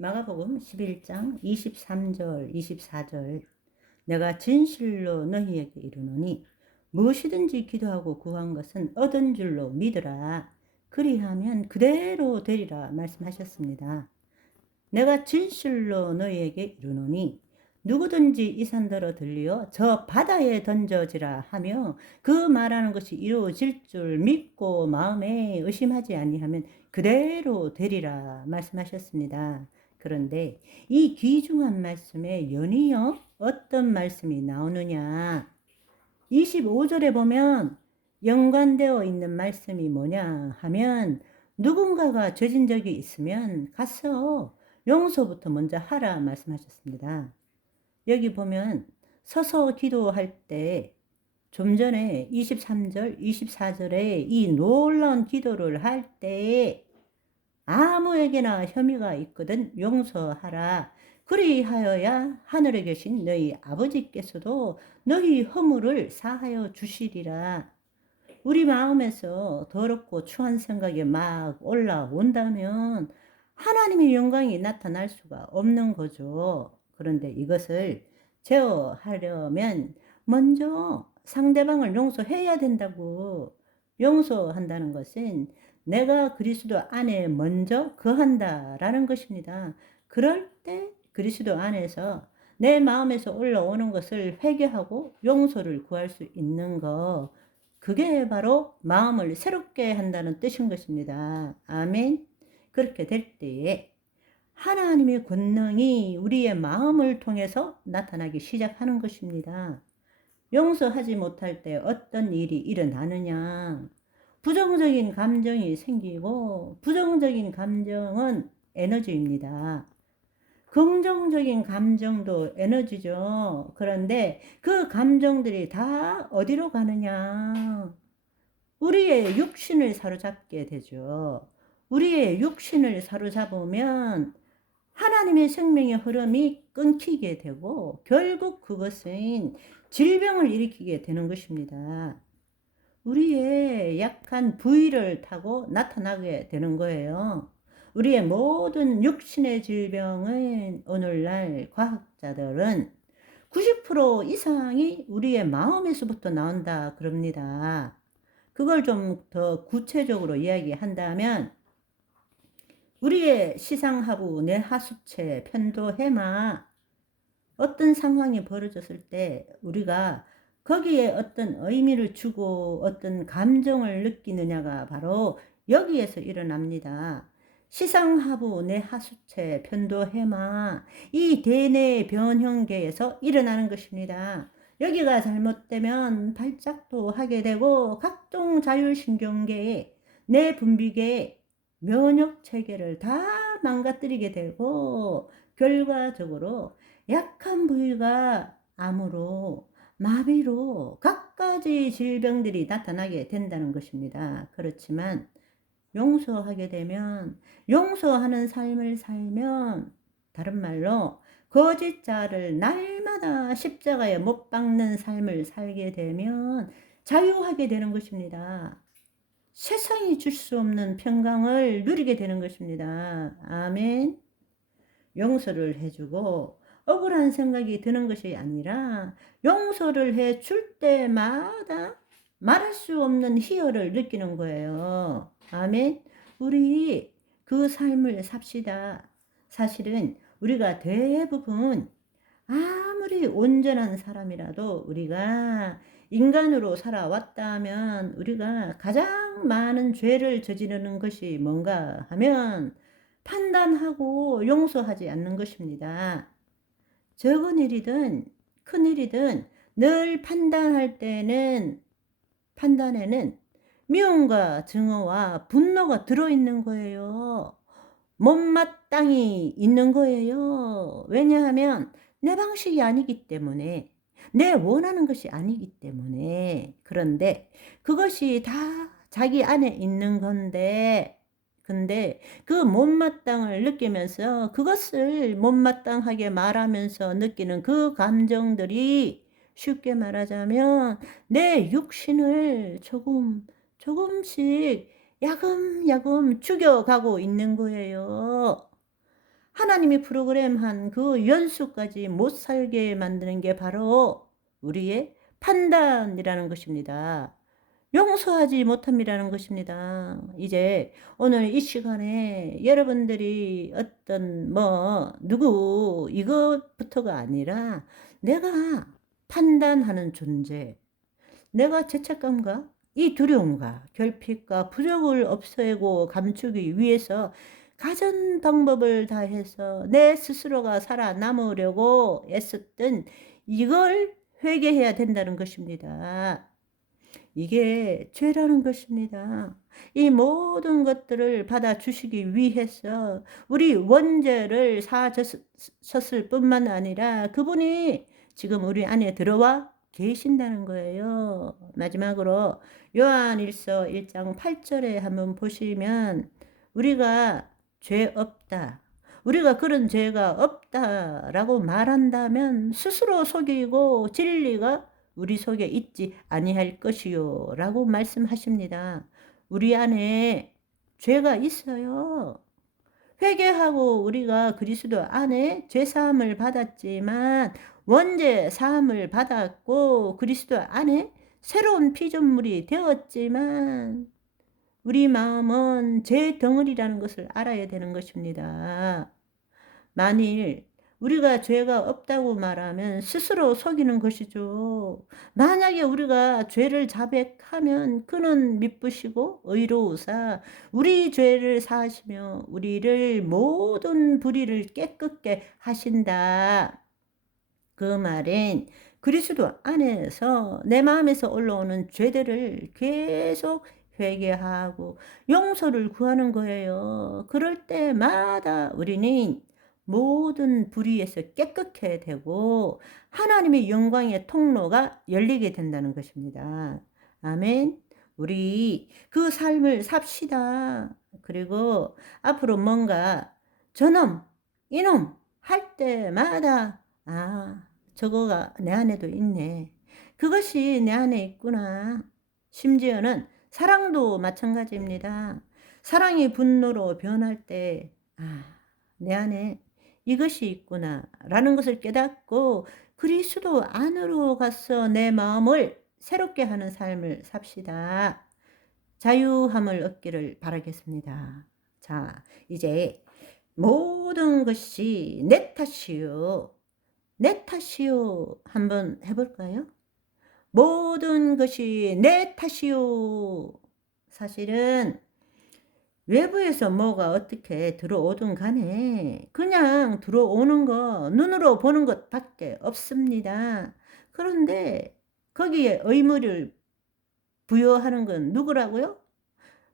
마가복음 11장 23절 24절 내가 진실로 너희에게 이르노니 무엇이든지 기도하고 구한 것은 얻은 줄로 믿으라. 그리하면 그대로 되리라 말씀하셨습니다. 내가 진실로 너희에게 이르노니 누구든지 이 산더러 들리어 저 바다에 던져지라 하며 그 말하는 것이 이루어질 줄 믿고 마음에 의심하지 아니하면 그대로 되리라 말씀하셨습니다. 그런데 이 귀중한 말씀에 연이어 어떤 말씀이 나오느냐? 25절에 보면 연관되어 있는 말씀이 뭐냐 하면 누군가가 죄진 적이 있으면 가서 용서부터 먼저 하라 말씀하셨습니다. 여기 보면 서서 기도할 때 좀 전에 23절, 24절에 이 놀라운 기도를 할 때 아무에게나 혐의가 있거든 용서하라. 그리하여야 하늘에 계신 너희 아버지께서도 너희 허물을 사하여 주시리라. 우리 마음에서 더럽고 추한 생각이 막 올라온다면 하나님의 영광이 나타날 수가 없는 거죠. 그런데 이것을 제어하려면 먼저 상대방을 용서해야 된다고. 용서한다는 것은 내가 그리스도 안에 먼저 거한다라는 것입니다. 그럴 때 그리스도 안에서 내 마음에서 올라오는 것을 회개하고 용서를 구할 수 있는 거, 그게 바로 마음을 새롭게 한다는 뜻인 것입니다. 아멘. 그렇게 될 때에 하나님의 권능이 우리의 마음을 통해서 나타나기 시작하는 것입니다. 용서하지 못할 때 어떤 일이 일어나느냐? 부정적인 감정이 생기고, 부정적인 감정은 에너지입니다. 긍정적인 감정도 에너지죠. 그런데 그 감정들이 다 어디로 가느냐? 우리의 육신을 사로잡게 되죠. 우리의 육신을 사로잡으면 하나님의 생명의 흐름이 끊기게 되고 결국 그것은 질병을 일으키게 되는 것입니다. 우리의 약한 부위를 타고 나타나게 되는 거예요. 우리의 모든 육신의 질병은 오늘날 과학자들은 90% 이상이 우리의 마음에서부터 나온다 그럽니다. 그걸 좀 더 구체적으로 이야기한다면 우리의 시상하부, 뇌하수체, 편도, 해마 어떤 상황이 벌어졌을 때 우리가 거기에 어떤 의미를 주고 어떤 감정을 느끼느냐가 바로 여기에서 일어납니다. 시상하부, 뇌하수체, 편도, 해마 이 대뇌 변형계에서 일어나는 것입니다. 여기가 잘못되면 발작도 하게 되고 각종 자율신경계, 뇌분비계, 면역체계를 다 망가뜨리게 되고 결과적으로 약한 부위가 암으로, 마비로 갖가지 질병들이 나타나게 된다는 것입니다. 그렇지만 용서하게 되면, 용서하는 삶을 살면, 다른 말로 거짓자를 날마다 십자가에 못 박는 삶을 살게 되면 자유하게 되는 것입니다. 세상이 줄 수 없는 평강을 누리게 되는 것입니다. 아멘. 용서를 해주고 억울한 생각이 드는 것이 아니라 용서를 해줄 때마다 말할 수 없는 희열을 느끼는 거예요. 아멘. 우리 그 삶을 삽시다. 사실은 우리가 대부분 아무리 온전한 사람이라도 우리가 인간으로 살아왔다면 우리가 가장 많은 죄를 저지르는 것이 뭔가 하면 판단하고 용서하지 않는 것입니다. 적은 일이든 큰 일이든 늘 판단할 때는 판단에는 미움과 증오와 분노가 들어있는 거예요. 못마땅히 있는 거예요. 왜냐하면 내 방식이 아니기 때문에, 내 원하는 것이 아니기 때문에. 그런데 그것이 다 자기 안에 있는 건데, 근데 그 못마땅을 느끼면서 그것을 못마땅하게 말하면서 느끼는 그 감정들이 쉽게 말하자면 내 육신을 조금씩 야금야금 죽여가고 있는 거예요. 하나님이 프로그램한 그 연수까지 못 살게 만드는 게 바로 우리의 판단이라는 것입니다. 용서하지 못함이라는 것입니다. 이제 오늘 이 시간에 여러분들이 어떤 누구 이것부터가 아니라 내가 판단하는 존재, 내가 죄책감과 이 두려움과 결핍과 부족을 없애고 감추기 위해서 가전 방법을 다해서 내 스스로가 살아남으려고 애썼던 이걸 회개해야 된다는 것입니다. 이게 죄라는 것입니다. 이 모든 것들을 받아주시기 위해서 우리 원죄를 사하셨을 뿐만 아니라 그분이 지금 우리 안에 들어와 계신다는 거예요. 마지막으로 요한일서 1장 8절에 한번 보시면 우리가 죄 없다, 우리가 그런 죄가 없다라고 말한다면 스스로 속이고 진리가 우리 속에 있지 아니할 것이요 라고 말씀하십니다. 우리 안에 죄가 있어요. 회개하고 우리가 그리스도 안에 죄사함을 받았지만 원죄 사함을 받았고 그리스도 안에 새로운 피조물이 되었지만 우리 마음은 죄 덩어리라는 것을 알아야 되는 것입니다. 만일 우리가 죄가 없다고 말하면 스스로 속이는 것이죠. 만약에 우리가 죄를 자백하면 그는 미쁘시고 의로우사 우리 죄를 사하시며 우리를 모든 불의를 깨끗게 하신다. 그 말은 그리스도 안에서 내 마음에서 올라오는 죄들을 계속 회개하고 용서를 구하는 거예요. 그럴 때마다 우리는 모든 불의에서 깨끗해 되고 하나님의 영광의 통로가 열리게 된다는 것입니다. 아멘. 우리 그 삶을 삽시다. 그리고 앞으로 뭔가 저놈, 이놈 할 때마다 저거가 내 안에도 있네. 그것이 내 안에 있구나. 심지어는 사랑도 마찬가지입니다. 사랑이 분노로 변할 때 내 안에 이것이 있구나 라는 것을 깨닫고 그리스도 안으로 가서 내 마음을 새롭게 하는 삶을 삽시다. 자유함을 얻기를 바라겠습니다. 자, 이제 모든 것이 내 탓이요, 내 탓이요 한번 해볼까요? 모든 것이 내 탓이요. 사실은 외부에서 뭐가 어떻게 들어오든 간에 그냥 들어오는 거 눈으로 보는 것밖에 없습니다. 그런데 거기에 의무를 부여하는 건 누구라고요?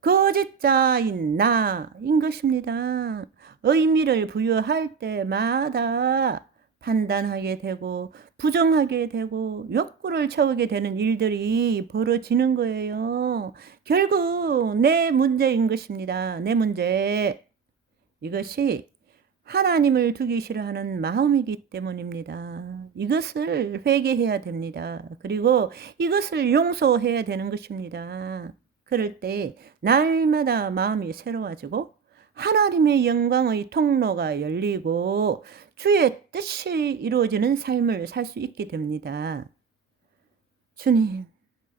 거짓자인 나인 것입니다. 의미를 부여할 때마다 판단하게 되고 부정하게 되고 욕구를 채우게 되는 일들이 벌어지는 거예요. 결국 내 문제인 것입니다. 내 문제. 이것이 하나님을 두기 싫어하는 마음이기 때문입니다. 이것을 회개해야 됩니다. 그리고 이것을 용서해야 되는 것입니다. 그럴 때 날마다 마음이 새로워지고 하나님의 영광의 통로가 열리고 주의 뜻이 이루어지는 삶을 살 수 있게 됩니다. 주님,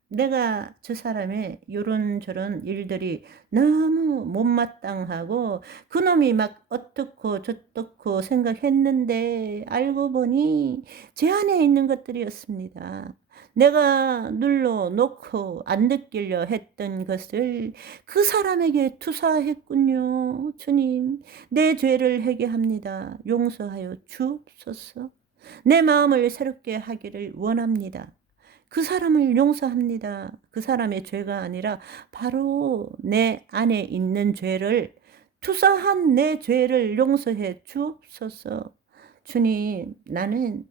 내가 저 사람의 요런저런 일들이 너무 못마땅하고 그놈이 막 어떻고 저떻고 생각했는데 알고 보니 제 안에 있는 것들이었습니다. 내가 눌러놓고 안 느끼려 했던 것을 그 사람에게 투사했군요. 주님, 내 죄를 회개합니다. 용서하여 주옵소서. 내 마음을 새롭게 하기를 원합니다. 그 사람을 용서합니다. 그 사람의 죄가 아니라 바로 내 안에 있는 죄를, 투사한 내 죄를 용서해 주옵소서. 주님, 나는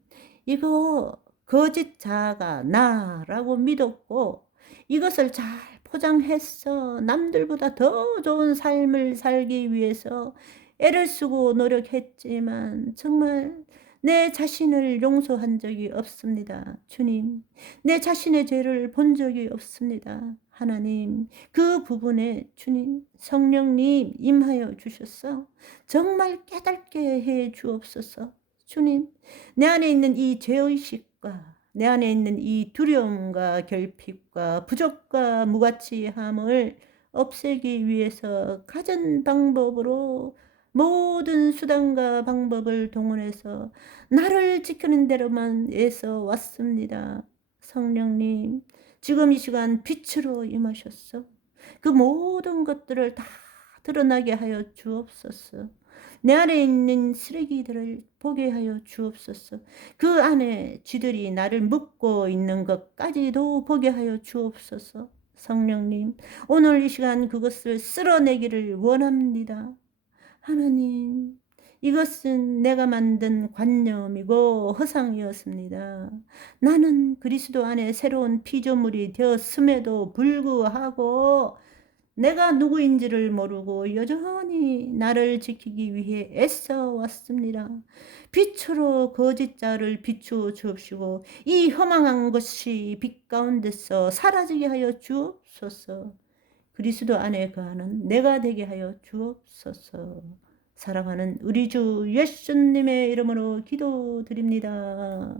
이거 거짓자가 나라고 믿었고 이것을 잘 포장해서 남들보다 더 좋은 삶을 살기 위해서 애를 쓰고 노력했지만 정말 내 자신을 용서한 적이 없습니다. 주님, 내 자신의 죄를 본 적이 없습니다. 하나님, 그 부분에 주님, 성령님 임하여 주셔서 정말 깨닫게 해 주옵소서. 주님, 내 안에 있는 이 죄의식과 내 안에 있는 이 두려움과 결핍과 부족과 무가치함을 없애기 위해서 가진 방법으로 모든 수단과 방법을 동원해서 나를 지키는 대로만 애써 왔습니다. 성령님, 지금 이 시간 빛으로 임하셨어. 그 모든 것들을 다 드러나게 하여 주옵소서. 내 안에 있는 쓰레기들을 보게 하여 주옵소서. 그 안에 쥐들이 나를 묶고 있는 것까지도 보게 하여 주옵소서. 성령님, 오늘 이 시간 그것을 쓸어내기를 원합니다. 하나님, 이것은 내가 만든 관념이고 허상이었습니다. 나는 그리스도 안에 새로운 피조물이 되었음에도 불구하고 내가 누구인지를 모르고 여전히 나를 지키기 위해 애써 왔습니다. 빛으로 거짓자를 비추어 주옵시고 이 허망한 것이 빛 가운데서 사라지게 하여 주옵소서. 그리스도 안에 거하는 내가 되게 하여 주옵소서. 사랑하는 우리 주 예수님의 이름으로 기도드립니다.